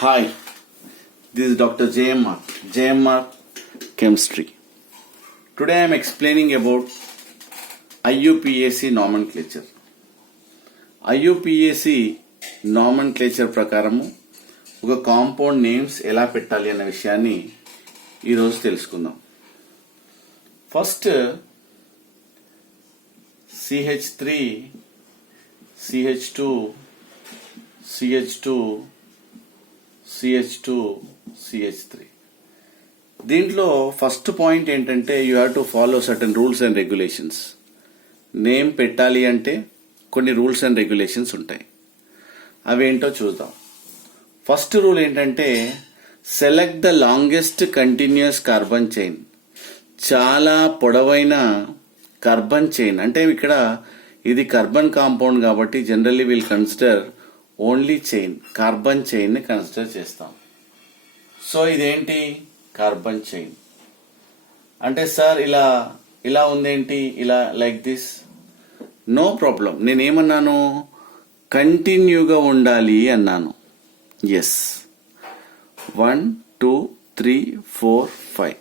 Hi, this is Dr. JMR Chemistry. Today I am explaining about IUPAC nomenclature. IUPAC nomenclature ప్రకారము ఒక compound names ఎలా పెట్టాలి అన్న విషయాన్ని ఈరోజు తెలుసుకుందాం. First CH3, CH2, CH2, CH2, CH3. దీంట్లో ఫస్ట్ పాయింట్ ఏంటంటే you have to follow certain rules and regulations. Name పెట్టాలి అంటే కొన్ని రూల్స్ అండ్ రెగ్యులేషన్స్ ఉంటాయి. అవేంటో చూద్దాం. ఫస్ట్ రూల్ ఏంటంటే select the longest continuous carbon chain. చాలా పొడవైన కార్బన్ చైన్ అంటే ఇక్కడ ఇది కార్బన్ కాంపౌండ్ కాబట్టి generally will consider only chain, carbon chain ని కన్సిడర్ చేస్తాం. సో ఇదేంటి కార్బన్ చైన్ అంటే సార్ ఇలా ఉందేంటి, ఇలా లైక్ దిస్. No problem. నేనేమన్నాను, కంటిన్యూగా ఉండాలి అన్నాను. ఎస్, 1 2 3 4 5.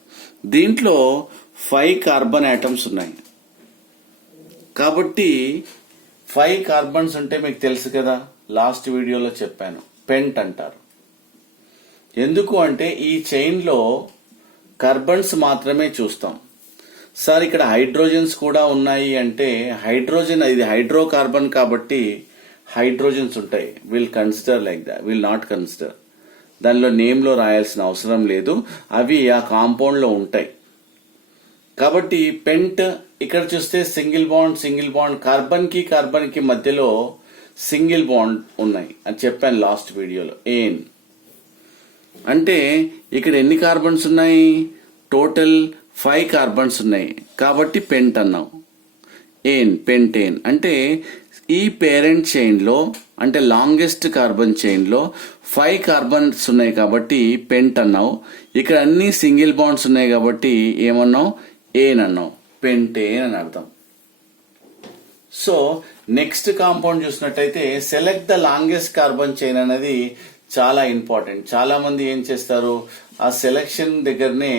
దీంట్లో 5 కార్బన్ ఆటమ్స్ ఉన్నాయి కాబట్టి 5 కార్బన్స్ ఉంటే మీకు తెలుసు కదా, లాస్ట్ వీడియోలో చెప్పాను, పెంట్ అంటారు. ఎందుకు అంటే ఈ చైన్ లో కార్బన్స్ మాత్రమే చూస్తాం. సార్ ఇక్కడ హైడ్రోజన్స్ కూడా ఉన్నాయి అంటే హైడ్రోజన్, ఇది హైడ్రో కార్బన్ కాబట్టి హైడ్రోజన్స్ ఉంటాయి. Will consider like that, will not consider. దానిలో నేమ్ లో రాయాల్సిన అవసరం లేదు, అవి ఆ కాంపౌండ్ లో ఉంటాయి. కాబట్టి పెంట్ ఇక్కడ చూస్తే సింగిల్ బాండ్ కార్బన్ కి మధ్యలో సింగిల్ బాండ్ ఉన్నాయి అని చెప్పాను లాస్ట్ వీడియోలో. ఏన్ అంటే ఇక్కడ ఎన్ని కార్బన్స్ ఉన్నాయి, టోటల్ 5 కార్బన్స్ ఉన్నాయి కాబట్టి పెంట్ అన్నాం. పెంటేన్ అంటే ఈ పేరెంట్ చైన్ లో అంటే లాంగెస్ట్ కార్బన్ చైన్ లో 5 కార్బన్స్ ఉన్నాయి కాబట్టి పెంట్ అన్నావు. ఇక్కడ అన్ని సింగిల్ బాండ్స్ ఉన్నాయి కాబట్టి ఏమన్నావు, ఏన్ అన్నావు, పెంటేన్ అని అర్థం. సో నెక్స్ట్ కాంపౌండ్ చూసినట్టయితే select the longest carbon chain అనేది చాలా ఇంపార్టెంట్. చాలా మంది ఏం చేస్తారు, ఆ సెలెక్షన్ దగ్గరనే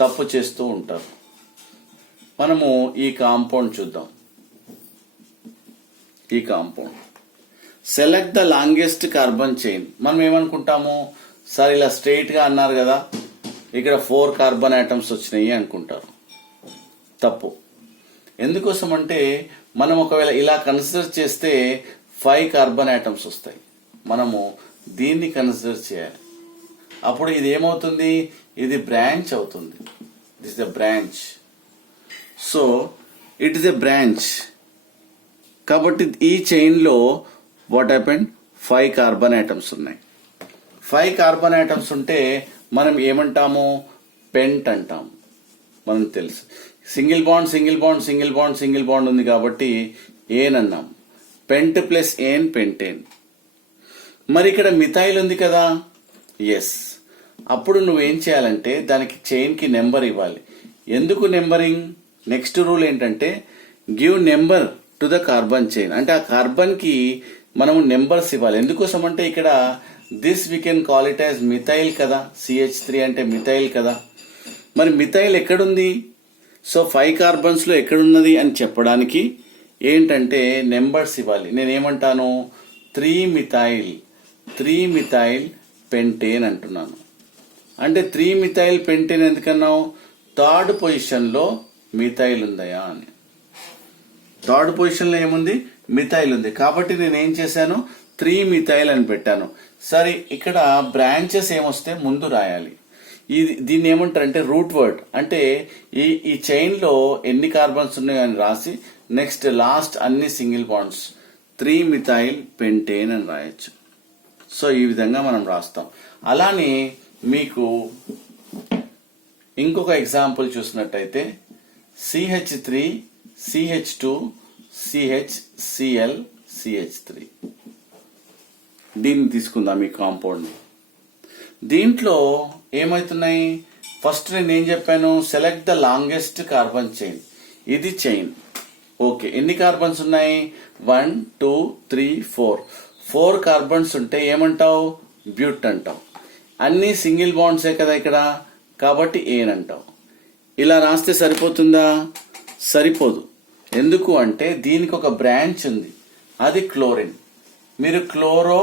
తప్పు చేస్తూ ఉంటారు. మనము ఈ కాంపౌండ్ చూద్దాం. ఈ compound select the longest carbon chain. మనం ఏమనుకుంటాము, సార్ ఇలా స్ట్రైట్ గా అన్నారు కదా, ఇక్కడ 4 కార్బన్ ఆటమ్స్ వచ్చినాయి అనుకుంటారు. తప్పు. ఎందుకోసం అంటే మనం ఒకవేళ ఇలా కన్సిడర్ చేస్తే 5 కార్బన్ ఆటమ్స్ వస్తాయి. మనము దీన్ని కన్సిడర్ చేయాలి. అప్పుడు ఇది ఏమవుతుంది, ఇది బ్రాంచ్ అవుతుంది. This the branch. So it is a branch కాబట్టి ఈ చైన్ లో వాట్ హ్యాపెండ్, 5 కార్బన్ ఆటమ్స్ ఉన్నాయి. 5 కార్బన్ ఆటమ్స్ ఉంటే మనం ఏమంటాము, పెంట్ అంటాము. మనకు తెలుసు సింగిల్ బాండ్ ఉంది కాబట్టి ఏన్ అన్నాం. పెంట్ ప్లస్ ఏన్ పెంటేన్. మరి ఇక్కడ మిథైల్ ఉంది కదా, ఎస్. అప్పుడు నువ్వేం చేయాలంటే దానికి చైన్ కి నెంబర్ ఇవ్వాలి. ఎందుకు నెంబరింగ్, నెక్స్ట్ రూల్ ఏంటంటే give number to the carbon chain. అంటే ఆ కార్బన్ కి మనము నెంబర్స్ ఇవ్వాలి. ఎందుకోసం అంటే ఇక్కడ this we can call it as methyl కదా, CH3 అంటే మిథైల్ కదా. మరి మిథైల్ ఎక్కడుంది, సో 5 కార్బన్స్ లో ఎక్కడున్నది అని చెప్పడానికి ఏంటంటే నెంబర్స్ ఇవ్వాలి. నేనేమంటాను, 3 మిథైల్ పెంటేన్ అంటున్నాను. అంటే 3 మిథైల్ పెంటేన్ ఎందుకన్నావు, థర్డ్ పొజిషన్ లో మిథైల్ ఉందయా అని. థర్డ్ పొజిషన్ లో ఏముంది, మిథైల్ ఉంది కాబట్టి నేనేం చేశాను, 3 మిథైల్ అని పెట్టాను. సరే ఇక్కడ బ్రాంచెస్ ఏమొస్తే ముందు రాయాలి. దీన్ని ఏమంటారంటే రూట్ వర్డ్. అంటే ఈ చైన్ లో ఎన్ని కార్బన్స్ ఉన్నాయో అని రాసి నెక్స్ట్ లాస్ట్ అన్ని సింగిల్ బాండ్స్ 3 మిథైల్ పెంటేన్ అని రాయొచ్చు. సో ఈ విధంగా మనం రాస్తాం. అలానే మీకు ఇంకొక ఎగ్జాంపుల్ చూసినట్టయితే CH3, CH2, CHCl, CH3. దీన్ని తీసుకుందాం ఈ కాంపౌండ్. దీంట్లో ఏమైతున్నాయి, ఫస్ట్ నేనేం చెప్పాను, select the longest carbon chain. ఇది చైన్. ఓకే, ఎన్ని కార్బన్స్ ఉన్నాయి, 1 2 3 4. 4 కార్బన్స్ ఉంటే ఏమంటావు, బ్యూట్ అంటావు. అన్ని సింగిల్ బాండ్సే కదా ఇక్కడ, కాబట్టి ఏన్ అంటాం. ఇలా రాస్తే సరిపోతుందా? సరిపోదు. ఎందుకు అంటే దీనికి ఒక బ్రాంచ్ ఉంది, అది క్లోరిన్. మీరు క్లోరో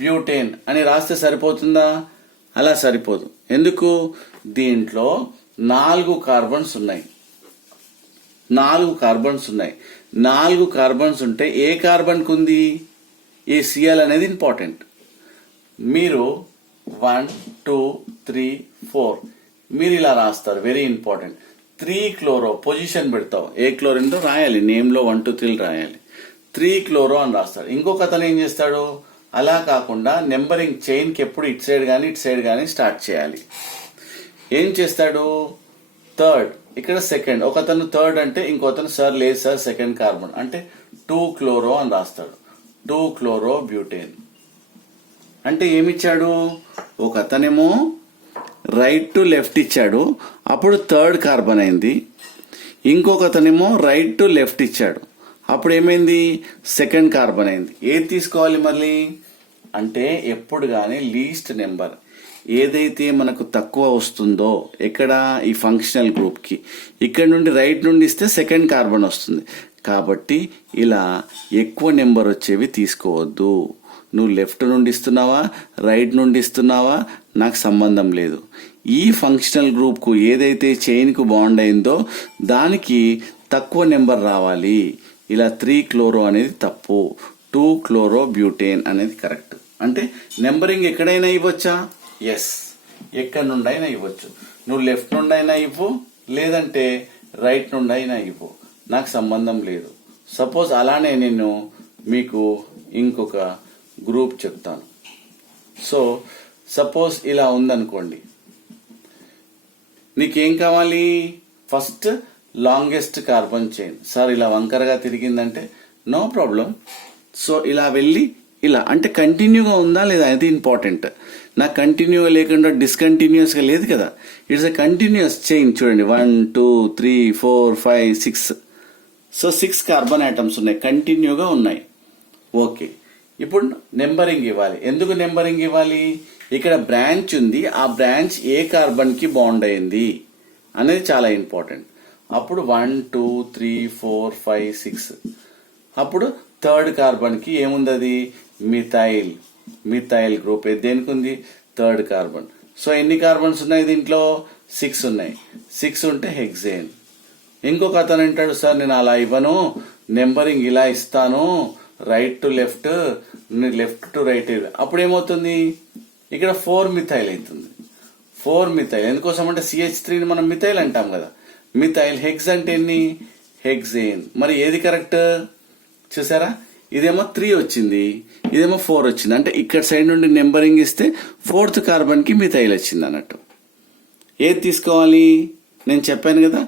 బ్యూటేన్ అని రాస్తే సరిపోతుందా? అలా సరిపోదు. ఎందుకు? దీంట్లో 4 కార్బన్స్ ఉన్నాయి. 4 కార్బన్స్ ఉంటే ఏ కార్బన్కి ఉంది? ఈ సిఎల్ అనేది ఇంపార్టెంట్. మీరు 1 2 3 4 మీరు ఇలా రాస్తారు, వెరీ ఇంపార్టెంట్. 3 క్లోరో పొజిషన్ పెడతావు, ఏ క్లోరిన్తో రాయాలి, నేమ్లో 1 2 3 రాయాలి. 3 క్లోరో అని రాస్తాడు. ఇంకొక అతను ఏం చేస్తాడు? అలా కాకుండా నెంబరింగ్ చైన్కి ఎప్పుడు ఇటు సైడ్ కానీ స్టార్ట్ చేయాలి. ఏం చేస్తాడు? థర్డ్, ఇక్కడ సెకండ్. ఒక అతను థర్డ్ అంటే ఇంకొకతను సార్ లేదు సార్ సెకండ్ కార్బన్ అంటే 2 క్లోరో అని రాస్తాడు. 2 క్లోరో బ్యూటేన్ అంటే ఏమిచ్చాడు? ఒక అతనేమో రైట్ టు లెఫ్ట్ ఇచ్చాడు, అప్పుడు థర్డ్ కార్బన్ అయింది. ఇంకొక అతనేమో రైట్ టు లెఫ్ట్ ఇచ్చాడు, అప్పుడు ఏమైంది? సెకండ్ కార్బన్ అయింది. ఏది తీసుకోవాలి మళ్ళీ అంటే ఎప్పుడు కానీ లీస్ట్ నెంబర్ ఏదైతే మనకు తక్కువ వస్తుందో, ఎక్కడ ఈ ఫంక్షనల్ గ్రూప్కి, ఇక్కడ నుండి రైట్ నుండి ఇస్తే సెకండ్ కార్బన్ వస్తుంది. కాబట్టి ఇలా ఎక్కువ నెంబర్ వచ్చేవి తీసుకోవద్దు. నువ్వు లెఫ్ట్ నుండి ఇస్తున్నావా రైట్ నుండి ఇస్తున్నావా నాకు సంబంధం లేదు. ఈ ఫంక్షనల్ గ్రూప్కు ఏదైతే చైన్కు బాండ్ అయిందో దానికి తక్కువ నెంబర్ రావాలి. ఇలా 3 క్లోరో అనేది తప్పు, 2 క్లోరో బ్యూటేన్ అనేది కరెక్ట్. అంటే నెంబరింగ్ ఎక్కడైనా ఇవ్వచ్చా? ఎస్, ఎక్కడి నుండి అయినా ఇవ్వచ్చు. నువ్వు లెఫ్ట్ నుండి అయినా ఇవ్వు, లేదంటే రైట్ నుండి అయినా ఇవ్వు, నాకు సంబంధం లేదు. సపోజ్ అలానే నేను మీకు ఇంకొక గ్రూప్ చెప్తాను. సో సపోజ్ ఇలా ఉందనుకోండి, నీకేం కావాలి? First longest carbon chain. Sir ఇలా వంకరగా తిరిగిందంటే నో ప్రాబ్లం. సో ఇలా వెళ్ళి ఇలా అంటే కంటిన్యూగా ఉందా లేదా అది ఇంపార్టెంట్. నాకు కంటిన్యూగా లేకుండా డిస్కంటిన్యూస్గా లేదు కదా, ఇట్స్ ఎ కంటిన్యూస్ చైన్. చూడండి 1 2 3 4 5 6. సో 6 కార్బన్ ఐటమ్స్ ఉన్నాయి, కంటిన్యూగా ఉన్నాయి. ఓకే, ఇప్పుడు నెంబరింగ్ ఇవ్వాలి. ఎందుకు నెంబరింగ్ ఇవ్వాలి? ఇక్కడ బ్రాంచ్ ఉంది, ఆ బ్రాంచ్ ఏ కార్బన్కి బాండ్ అయింది అనేది చాలా ఇంపార్టెంట్. అప్పుడు 1 2 3 4 5 6. అప్పుడు థర్డ్ కార్బన్కి ఏముంది? అది మిథైల్ గ్రూప్. దేనికి ఉంది? Third carbon. సో ఎన్ని కార్బన్స్ ఉన్నాయి దీంట్లో? 6 ఉన్నాయి. 6 ఉంటే హెక్సేన్. ఇంకొక అతను అంటాడు, సార్ నేను అలా ఇవ్వను, నెంబరింగ్ ఇలా ఇస్తాను, right to left, left to right. అప్పుడు ఏమవుతుంది? ఇక్కడ 4 మిథైల్ అవుతుంది. 4 మిథైల్ ఎందుకోసం అంటే CH3ని మనం మిథైల్ అంటాం కదా. మిథైల్. హెక్స్ అంటే ఎన్ని? హెక్సేన్. మరి ఏది కరెక్ట్? చూసారా, ఇదేమో 3 వచ్చింది, ఇదేమో 4 వచ్చింది. అంటే ఇక్కడ సైడ్ నుండి నెంబరింగ్ ఇస్తే 4th కార్బన్కి మిథైల్ వచ్చింది అన్నట్టు. ఏది తీసుకోవాలి? నేను చెప్పాను కదా,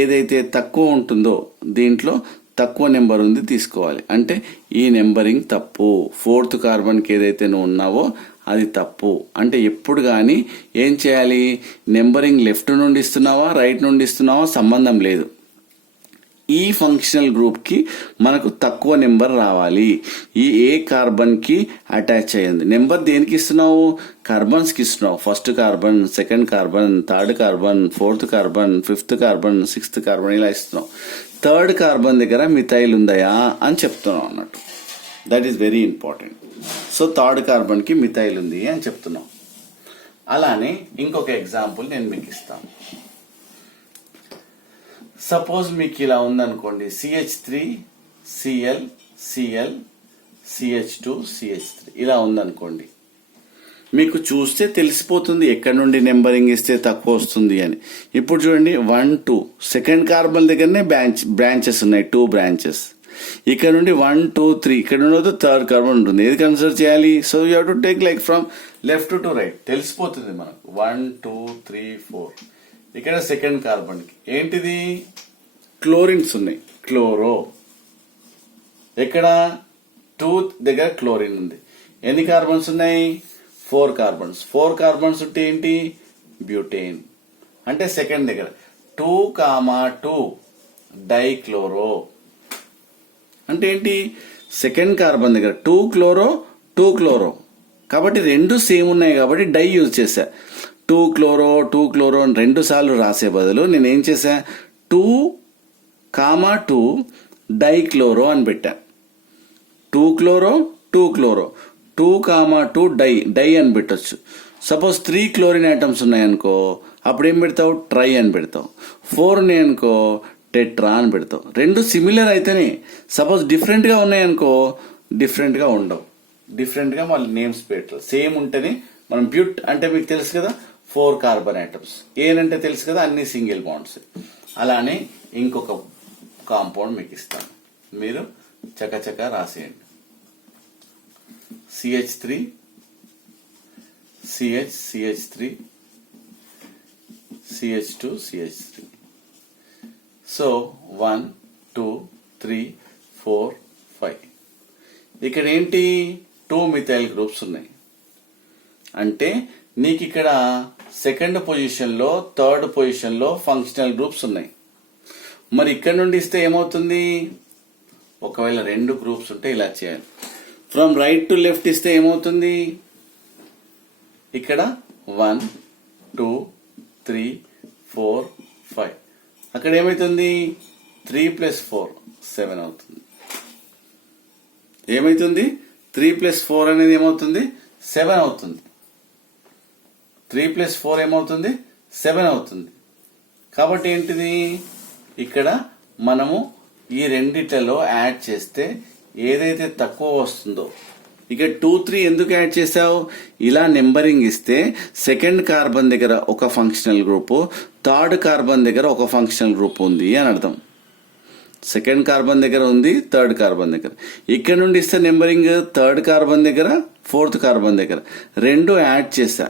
ఏదైతే తక్కువ ఉంటుందో దీంట్లో తక్కువ నెంబర్ ఉంది తీసుకోవాలి. అంటే ఈ నెంబరింగ్ తప్పు. 4th కార్బన్కి ఏదైతే నువ్వు ఉన్నావో అది తప్పు. అంటే ఎప్పుడు కానీ ఏం చేయాలి? నెంబరింగ్ లెఫ్ట్ నుండి ఇస్తున్నావా రైట్ నుండి ఇస్తున్నావా సంబంధం లేదు. ఈ ఫంక్షనల్ గ్రూప్కి మనకు తక్కువ నెంబర్ రావాలి. ఈ ఏ కార్బన్కి అటాచ్ అయ్యింది. నెంబర్ దేనికి ఇస్తున్నావు? కార్బన్స్కి ఇస్తున్నావు. First carbon, second carbon, third carbon, 4th carbon, 5th carbon, 6th carbon ఇలా ఇస్తున్నావు. థర్డ్ కార్బన్ దగ్గర మిథైల్ ఉందయా అని చెప్తున్నావు అన్నట్టు. That is very important. So third కార్బన్కి మిథైల్ ఉంది అని చెప్తున్నాం. అలానే ఇంకొక ఎగ్జాంపుల్ నేను మీకు ఇస్తాను. సపోజ్ మీకు ఇలా ఉందనుకోండి, CH3 Cl Cl CH2 CH3 ఇలా ఉందనుకోండి. మీకు చూస్తే తెలిసిపోతుంది ఎక్కడి నుండి నెంబరింగ్ ఇస్తే తక్కువ వస్తుంది అని. ఇప్పుడు చూడండి 1 2 సెకండ్ కార్బన్ దగ్గరనే బ్రాంచెస్ ఉన్నాయి, 2 బ్రాంచెస్. ఇక్కడ నుండి 1 2 3 ఇక్కడ నుండి థర్డ్ కార్బన్ ఉంటుంది. ఏది కన్సిడర్ చేయాలి? So you have to take like from left to right. తెలిసిపోతుంది మనకు 1 2 3 4. ఇక్కడ సెకండ్ కార్బన్కి ఏంటిది? క్లోరిన్స్ ఉన్నాయి, క్లోరో. ఎక్కడ? 2 దగ్గర క్లోరిన్ ఉంది. ఎన్ని కార్బన్స్ ఉన్నాయి? 4 కార్బన్స్. 4 కార్బన్స్ ఉంటే ఏంటి? బ్యూటేన్. అంటే సెకండ్ దగ్గర 2, 2 డైక్లోరో. అంటే ఏంటి? సెకండ్ కార్బన్ దగ్గర 2 క్లోరో 2 క్లోరో. కాబట్టి రెండు సేమ్ ఉన్నాయి కాబట్టి డై యూజ్ చేశా. 2 క్లోరో అని 2 సార్లు రాసే బదులు నేను ఏం చేశా, 2, డైక్లోరో అని పెట్టా. 2 క్లోరో 2, 2 అని పెట్టొచ్చు. సపోజ్ 3 క్లోరిన్ ఐటమ్స్ ఉన్నాయనుకో, అప్పుడు ఏం పెడతావు, ట్రై అని పెడతావు. 4 ఉన్నాయనుకో, టెట్రా అని పెడతావు. రెండు సిమిలర్ అయితేనే. సపోజ్ డిఫరెంట్గా ఉన్నాయనుకో, డిఫరెంట్గా ఉండవు. డిఫరెంట్గా మళ్ళీ నేమ్స్ పెట్టాలి. సేమ్ ఉంటేనే మనం బ్యూట్ అంటే మీకు తెలుసు కదా 4 కార్బన్ ఐటమ్స్. ఏన్ అంటే తెలుసు కదా అన్ని సింగిల్ బాండ్స్. అలానే ఇంకొక కాంపౌండ్ మీకు ఇస్తాను, మీరు చకచక రాసేయండి. CH3 CH3 CH2 CH3. So 1 2 3 4 5. ఇక్కడ ఏంటి, 2 మిథైల్ గ్రూప్స్ ఉన్నాయి. అంటే నీకు ఇక్కడ సెకండ్ పొజిషన్లో, థర్డ్ పొజిషన్లో ఫంక్షనల్ గ్రూప్స్ ఉన్నాయి. మరి ఇక్కడ నుండి ఇస్తే ఏమవుతుంది, ఒకవేళ 2 గ్రూప్స్ ఉంటే ఇలా చేయాలి. ఫ్రమ్ రైట్ టు లెఫ్ట్ ఇస్తే ఏమవుతుంది, ఇక్కడ 1 2 3 4 5. అక్కడ ఏమైతుంది, 3 + 4 7 అవుతుంది. ఏమైతుంది, 3 + 4 అనేది ఏమవుతుంది, 7 అవుతుంది. 3 + 4 ఏమవుతుంది, 7 అవుతుంది. కాబట్టి ఏంటిది, ఇక్కడ మనము ఈ రెండిట్లలో యాడ్ చేస్తే ఏదైతే తక్కువ వస్తుందో, ఇక 2 3 ఎందుకు యాడ్ చేసావు, ఇలా నెంబరింగ్ ఇస్తే సెకండ్ కార్బన్ దగ్గర ఒక ఫంక్షనల్ గ్రూపు, థర్డ్ కార్బన్ దగ్గర ఒక ఫంక్షనల్ గ్రూప్ ఉంది అని అర్థం. సెకండ్ కార్బన్ దగ్గర ఉంది, థర్డ్ కార్బన్ దగ్గర. ఇక్కడ నుండి ఇస్తే నెంబరింగ్ థర్డ్ కార్బన్ దగ్గర, ఫోర్త్ కార్బన్ దగ్గర రెండు యాడ్ చేశా.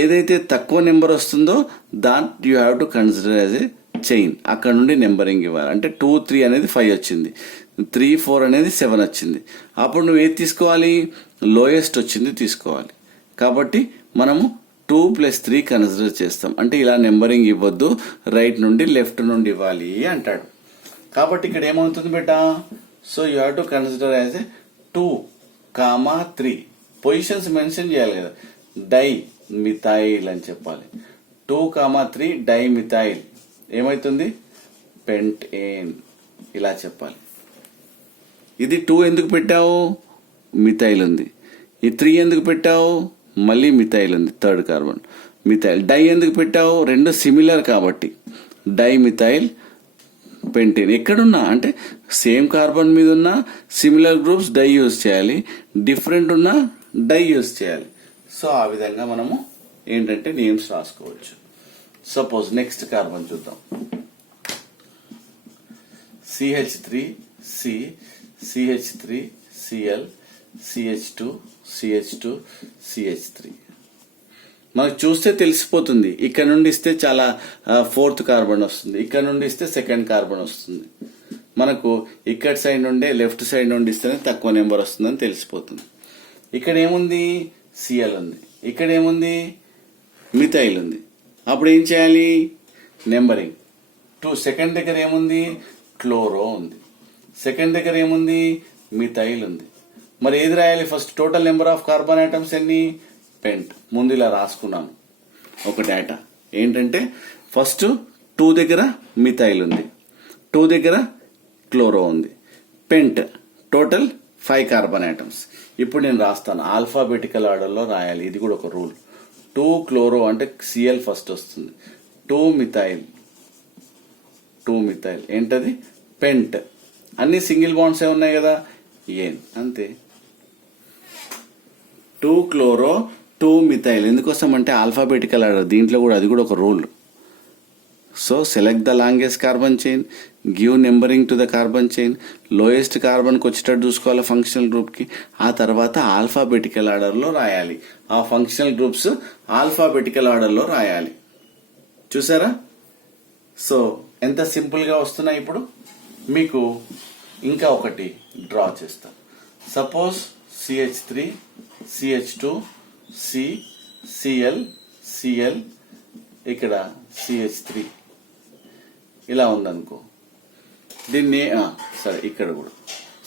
ఏదైతే తక్కువ నెంబర్ వస్తుందో that you have to consider as A chain. అక్కడ నుండి నెంబరింగ్ ఇవ్వాలి. అంటే 2 3 అనేది 5 వచ్చింది, 3 4 అనేది 7 వచ్చింది. అప్పుడు నువ్వు ఏది తీసుకోవాలి, లోయెస్ట్ వచ్చింది తీసుకోవాలి. కాబట్టి మనము 2 + 3 కన్సిడర్ చేస్తాం. అంటే ఇలా నెంబరింగ్ ఇవ్వద్దు, రైట్ నుండి లెఫ్ట్ నుండి ఇవ్వాలి అంటాడు. కాబట్టి ఇక్కడ ఏమవుతుంది బేటా, so you have to consider as a 2, 3 positions mention చేయాలి కదా. డై మిథైల్ అని చెప్పాలి. 2, 3 డై మిథైల్ ఏమైతుంది, పెంటేన్ ఇలా చెప్పాలి. ఇది 2 ఎందుకు పెట్టావు, మిథైల్ ఉంది. ఈ 3 ఎందుకు పెట్టావు, మళ్ళీ మిథైల్ ఉంది, థర్డ్ కార్బన్ మిథైల్. డై ఎందుకు పెట్టావు, రెండు సిమిలర్ కాబట్టి డై మిథైల్ పెంటేన్. ఎక్కడున్నా అంటే సేమ్ కార్బన్ మీద ఉన్న సిమిలర్ గ్రూప్స్ డై యూజ్ చేయాలి, డిఫరెంట్ ఉన్న డై యూజ్ చేయాలి. సో ఆ విధంగా మనము ఏంటంటే నేమ్స్ రాసుకోవచ్చు. సపోజ్ నెక్స్ట్ కార్బన్ చూద్దాం. CH3 C CH3 Cl CH2 CH2 CH3. మనకు చూస్తే తెలిసిపోతుంది. ఇక్కడ నుండి ఇస్తే చాలా ఫోర్త్ కార్బన్ వస్తుంది, ఇక్కడ నుండి ఇస్తే సెకండ్ కార్బన్ వస్తుంది. మనకు ఇక్కడ సైడ్ నుండి లెఫ్ట్ సైడ్ నుండి ఇస్తేనే తక్కువ నెంబర్ వస్తుందని తెలిసిపోతుంది. ఇక్కడ ఏముంది, Cl ఉంది. ఇక్కడ ఏముంది, మిథైల్ ఉంది. అప్పుడు ఏం చేయాలి, నెంబరింగ్ 2. సెకండ్ దగ్గర ఏముంది, క్లోరో ఉంది. సెకండ్ దగ్గర ఏముంది, మిథైల్ ఉంది. మరి ఏది రాయాలి first, total number of carbon items ఎన్ని, పెంట్. ముందు ఇలా రాసుకున్నాను ఒక డేటా ఏంటంటే, ఫస్ట్ 2 దగ్గర మిథైల్ ఉంది, 2 దగ్గర క్లోరో ఉంది, పెంట్. Total 5 carbon items. ఇప్పుడు నేను రాస్తాను, ఆల్ఫాబెటికల్ ఆర్డర్లో రాయాలి. ఇది కూడా ఒక రూల్. 2 క్లోరో అంటే Cl ఫస్ట్ వస్తుంది, 2 మిథైల్ ఏంటది, పెంట్. అన్ని సింగిల్ బాండ్స్ ఉన్నాయి కదా, ఏన్ అంతే. 2 క్లోరో 2 మిథైల్. ఎందుకోసం అంటే ఆల్ఫాబెటికల్ ఆర్డర్, దీంట్లో కూడా అది కూడా ఒక rule. So select the longest carbon chain, give numbering to the carbon chain, lowest కార్బన్కి వచ్చేటట్టు చూసుకోవాలి ఫంక్షనల్ గ్రూప్కి. ఆ తర్వాత ఆల్ఫాబెటికల్ ఆర్డర్లో రాయాలి. ఆ ఫంక్షనల్ గ్రూప్స్ ఆల్ఫాబెటికల్ ఆర్డర్లో రాయాలి. చూసారా, సో ఎంత సింపుల్గా వస్తున్నాయి. ఇప్పుడు మీకు ఇంకా ఒకటి డ్రా చేస్తాను. Suppose CH3 CH2 C Cl ఇక్కడ CH3 ఇలా ఉందనుకో. దీన్ని సరే ఇక్కడ కూడా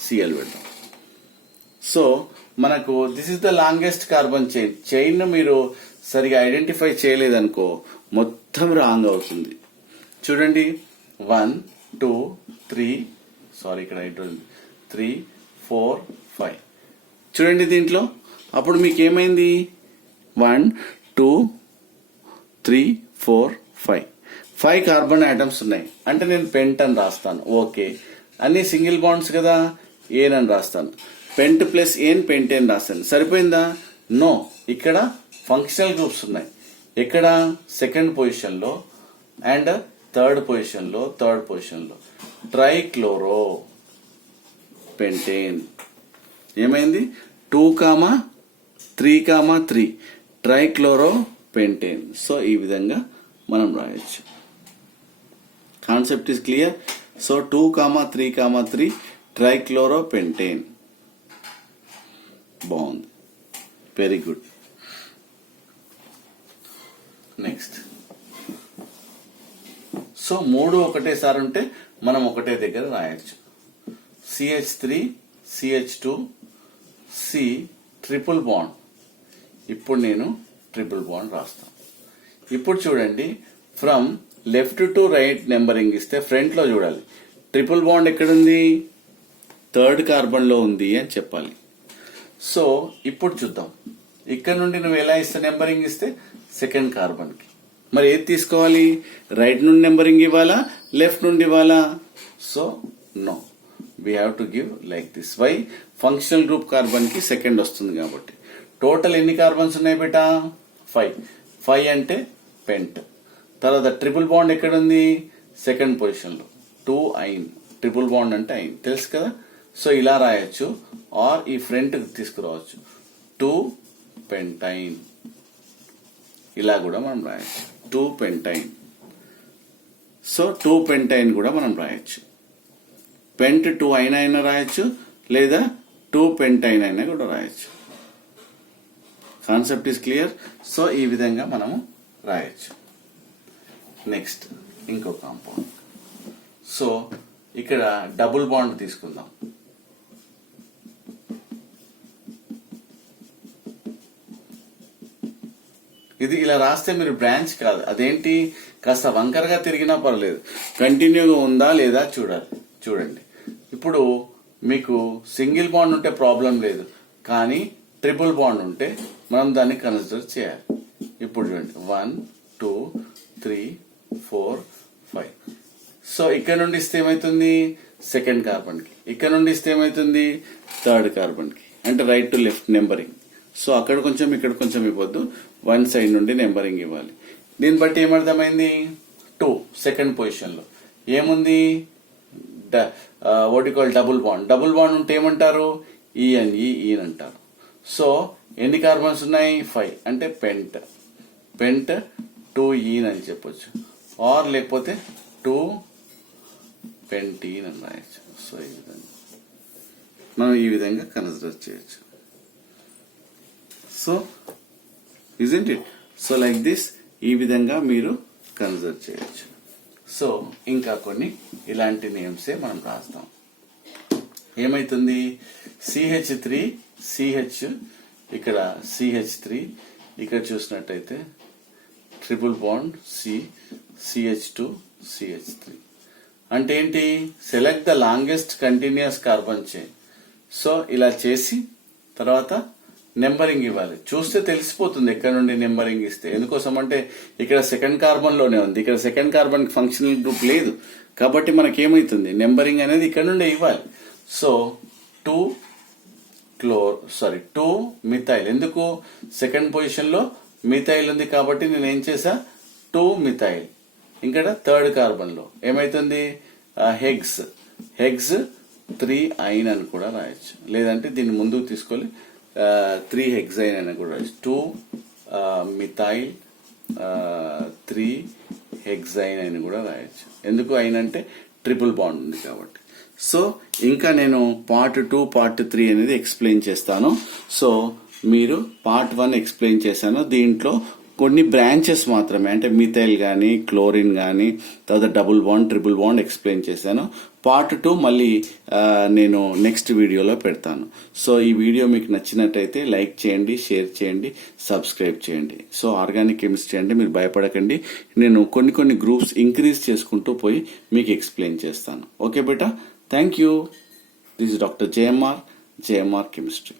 Cl పెడతాం. సో మనకు this is the longest carbon chain మీరు సరిగా ఐడెంటిఫై చేయలేదనుకో మొత్తం రాంగ్ అవుతుంది. చూడండి 1 2 3 సారీ ఇక్కడ 3 4 5 చూడండి దీంట్లో. అప్పుడు మీకు ఏమైంది 1 2 3 4 5 కార్బన్ ఆటమ్స్ ఉన్నాయి. అంటే నేను పెంట్ అని రాస్తాను. ఓకే, అన్ని సింగిల్ బాండ్స్ కదా, ఏన్ అని రాస్తాను. పెంట్ ప్లస్ ఏన్ పెంటేన్ రాస్తాను. సరిపోయిందా? నో, ఇక్కడ ఫంక్షనల్ గ్రూప్స్ ఉన్నాయి. ఎక్కడ? సెకండ్ పొజిషన్లో అండ్ థర్డ్ పొజిషన్లో ట్రైక్లోరో పెంటేన్. ఏమైంది? 2,3,3 ట్రైక్లోరో పెంటేన్. సో ఈ విధంగా మనం రాయొచ్చు. Concept is clear. So 2,3,3 trichloro pentane. బాగుంది, వెరీ గుడ్. నెక్స్ట్, సో 3 ఒకటేసారి ఉంటే మనం ఒకటే దగ్గర రాయొచ్చు. CH3 CH2 C triple bond. ఇప్పుడు నేను ట్రిపుల్ బాండ్ రాస్తాను. ఇప్పుడు చూడండి, from left to right numbering ఇస్తే ఫ్రంట్ లో చూడాలి. ట్రిపుల్ బాండ్ ఎక్కడుంది? థర్డ్ కార్బన్ లో ఉంది అని చెప్పాలి. సో ఇప్పుడు చూద్దాం, ఇక్కడ నుండి నువ్వు ఎలా ఇస్తే నెంబరింగ్ ఇస్తే సెకండ్ కార్బన్ కి. మరి ఏది తీసుకోవాలి? రైట్ నుండి నెంబరింగ్ ఇవ్వాలా, లెఫ్ట్ నుండి ఇవ్వాలా? So no, we have to give like this. Why? Functional group carbon కి సెకండ్ వస్తుంది కాబట్టి. టోటల్ ఎన్ని కార్బన్స్ ఉన్నాయి బేటా? 5 అంటే పెంట్. తర్వాత ట్రిపుల్ బాండ్ ఎక్కడ ఉంది? సెకండ్ పొజిషన్ లో 2 ఐన్. ట్రిపుల్ బాండ్ అంటే ఐన్ తెలుసు కదా. సో ఇలా రాయొచ్చు, ఆర్ ఈ ఫ్రంట్ తీసుకురావచ్చు 2 పెంటైన్. ఇలా కూడా మనం రాయొచ్చు 2 పెంటైన్. సో 2 పెంటైన్ కూడా మనం రాయొచ్చు. పెంట్ 2 ఐన్ అయినా రాయొచ్చు, లేదా 2 పెంటైన్ అయినా కూడా రాయొచ్చు. Concept is clear. సో ఈ విధంగా మనము రాయొచ్చు. నెక్స్ట్ ఇంకో కాంపౌండ్. సో ఇక్కడ డబుల్ బాండ్ తీసుకుందాం. ఇది ఇలా రాస్తే మీరు బ్రాంచ్ కాదు, అదేంటి కాస్త వంకరగా తిరిగినా పర్లేదు, కంటిన్యూగా ఉందా లేదా చూడాలి. చూడండి, ఇప్పుడు మీకు సింగిల్ బాండ్ ఉంటే ప్రాబ్లం లేదు, కానీ ట్రిపుల్ బాండ్ ఉంటే మనం దాన్ని కన్సిడర్ చేయాలి. ఇప్పుడు చూడండి 1 2 3 4 5. సో ఇక్కడ నుండి ఇస్తే ఏమైతుంది? సెకండ్ కార్బన్ కి. ఇక్కడ నుండి ఇస్తే ఏమైతుంది? థర్డ్ కార్బన్ కి. అంటే right to left numbering. So అక్కడ కొంచెం ఇక్కడ కొంచెం ఇవ్వద్దు, వన్ సైడ్ నుండి నెంబరింగ్ ఇవ్వాలి. దీన్ని బట్టి ఏమర్థమైంది? 2 సెకండ్ పొజిషన్ లో ఏముంది? What you call double bond. Double bond ఉంటే ఏమంటారు? ఈఎన్ అంటారు. సో ఎన్ని కార్బన్స్ ఉన్నాయి? 5 అంటే పెంట్. పెంట్ 2 ఈన్ అని చెప్పొచ్చు, ఆర్ లేకపోతే 2 పెంటీన్ అని రాయొచ్చు. సో ఈ విధంగా మనం ఈ విధంగా కన్సిడర్ చేయొచ్చు. So isn't it? So like this, ఈ విధంగా మీరు కన్సిడర్ చేయొచ్చు. సో ఇంకా కొన్ని ఇలాంటి నేమ్సే మనం రాస్తాం. ఏమైతుంది? CH3 CH, ఇక్కడ CH3, ఇక్కడ చూసినట్టయితే ట్రిపుల్ బాండ్ CH2 CH3. అంటే ఏంటి? Select the longest continuous carbon chain. So ఇలా చేసి తర్వాత నెంబరింగ్ ఇవ్వాలి. చూస్తే తెలిసిపోతుంది ఎక్కడ నుండి నెంబరింగ్ ఇస్తే. ఎందుకోసం అంటే ఇక్కడ సెకండ్ కార్బన్ లోనే ఉంది, ఇక్కడ సెకండ్ కార్బన్ ఫంక్షనల్ గ్రూప్ లేదు కాబట్టి మనకేమైతుంది? నెంబరింగ్ అనేది ఇక్కడ నుండే ఇవ్వాలి. So 2 methyl. ఎందుకు? సెకండ్ పొజిషన్ లో మిథైల్ ఉంది కాబట్టి నేను ఏం చేసా? 2 మిథైల్. ఇక్కడ థర్డ్ కార్బన్ లో ఏమైతుంది? హెగ్స్ 3 ఐన్ అని కూడా రాయొచ్చు, లేదంటే దీన్ని ముందుకు తీసుకొని 3 హెగ్జైన్ అని కూడా రాయొచ్చు. 2 మిథైల్ 3 హెగ్జైన్ అని కూడా రాయొచ్చు. ఎందుకు ఐన్ అంటే ట్రిపుల్ బాండ్ ఉంది కాబట్టి. సో ఇంకా నేను పార్ట్ 2 పార్ట్ 3 అనేది ఎక్స్ప్లెయిన్ చేస్తాను. సో మీరు పార్ట్ 1 ఎక్స్ప్లెయిన్ చేశాను, దీంట్లో కొన్ని బ్రాంచెస్ మాత్రమే, అంటే మిథైల్ కానీ క్లోరిన్ కానీ తర్వాత double bond triple bond explain చేశాను. పార్ట్ 2 మళ్ళీ నేను నెక్స్ట్ వీడియోలో పెడతాను. సో ఈ వీడియో మీకు నచ్చినట్టయితే లైక్ చేయండి, షేర్ చేయండి, సబ్స్క్రైబ్ చేయండి. సో ఆర్గానిక్ కెమిస్ట్రీ అంటే మీరు భయపడకండి, నేను కొన్ని గ్రూప్స్ ఇంక్రీజ్ చేసుకుంటూ పోయి మీకు ఎక్స్ప్లెయిన్ చేస్తాను. Okay beta, thank you. This is doctor JMR chemistry.